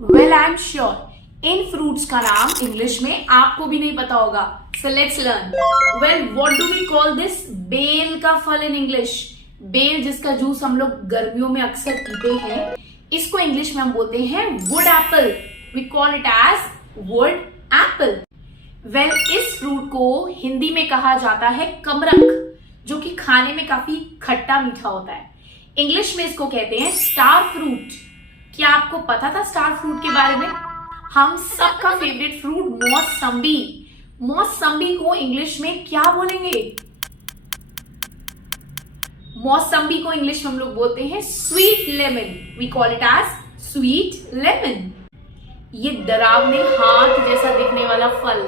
Well I am sure in fruits का नाम English में आपको भी नहीं पता होगा. So let's learn. Well what do we call this? बेल का फल इन इंग्लिश. बेल जिसका जूस हम लोग गर्मियों में अक्सर पीते हैं, इसको इंग्लिश में हम बोलते हैं wood apple. We call it as wood apple. Well इस फ्रूट को हिंदी में कहा जाता है कमरख, जो कि खाने में काफी खट्टा मीठा होता है. इंग्लिश में इसको कहते हैं स्टार फ्रूट. क्या आपको पता था स्टार फ्रूट के बारे में? हम सबका फेवरेट फ्रूट मौसम्बी. मौसम्बी को इंग्लिश में क्या बोलेंगे? मौसम्बी को इंग्लिश में हम लोग बोलते हैं sweet lemon. We call it as sweet lemon. ये डरावने हाथ जैसा दिखने वाला फल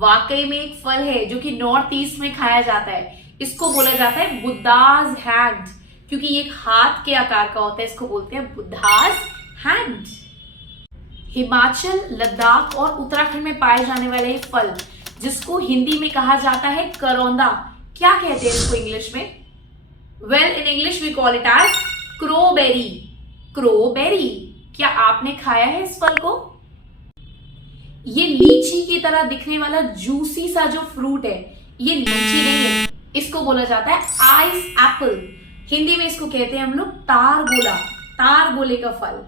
वाकई में एक फल है जो कि नॉर्थ ईस्ट में खाया जाता है. इसको बोला जाता है बुद्धाज हैंड, क्योंकि ये एक हाथ के आकार का होता है. इसको बोलते हैं बुद्धाज हैंड. हिमाचल, लद्दाख और उत्तराखंड में पाए जाने वाले ये फल, जिसको हिंदी में कहा जाता है करौंदा, क्या कहते हैं इसको इंग्लिश में? Well in English we call it as crowberry. Crowberry. क्या आपने खाया है इस फल को? ये लीची की तरह दिखने वाला जूसी सा जो फ्रूट है, ये लीची नहीं है. इसको बोला जाता है आइस एप्पल. हिंदी में इसको कहते हैं हम लोग तारगोला. तारगोले का फल.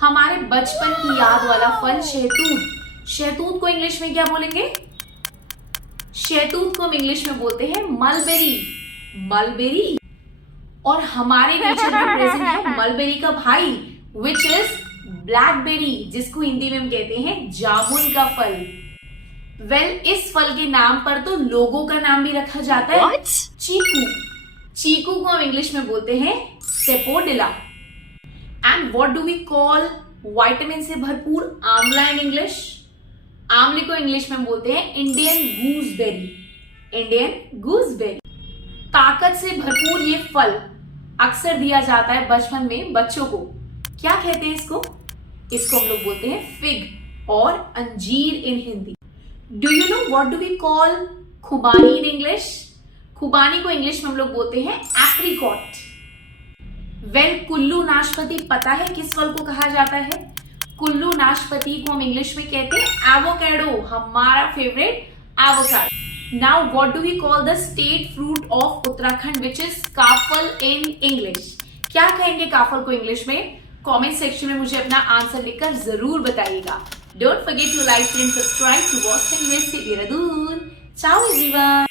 हमारे बचपन की याद वाला फल शहतूत. शहतूत को इंग्लिश में क्या बोलेंगे? शहतूत को हम इंग्लिश में बोलते हैं मलबेरी. मलबेरी. और हमारे नेचर में प्रेजेंट है मलबेरी का भाई विच इज ब्लैकबेरी, जिसको हिंदी में हम कहते हैं जामुन का फल. वेल इस फल के नाम पर तो लोगों का नाम भी रखा जाता है. What? चीकू. चीकू को हम इंग्लिश में बोलते हैं sapodilla. And what do we call vitamin से भरपूर आंवला इन इंग्लिश? आंवले को इंग्लिश में बोलते हैं इंडियन गूसबेरी. Indian gooseberry. ताकत से भरपूर ये फल अक्सर दिया जाता है बचपन में बच्चों को. क्या कहते हैं इसको? इसको हम लोग बोलते हैं फिग और अंजीर in Hindi. Do you know what do we call खुबानी इन इंग्लिश? खुबानी को इंग्लिश में हम लोग बोलते हैं एप्रिकॉट. वेल कुल्लू नाशपाती पता है किस फल को कहा जाता है? कुल्लू नाशपाती को हम इंग्लिश में कहते हैं एवोकाडो. हमारा favourite avocado. Now what do we call the state fruit of Uttarakhand which is kafal in English? क्या कहेंगे काफल को इंग्लिश में? कमेंट सेक्शन में मुझे अपना आंसर लिखकर जरूर बताइएगा. Don't forget to like and subscribe to watch and miss Dehradun. Ciao everyone.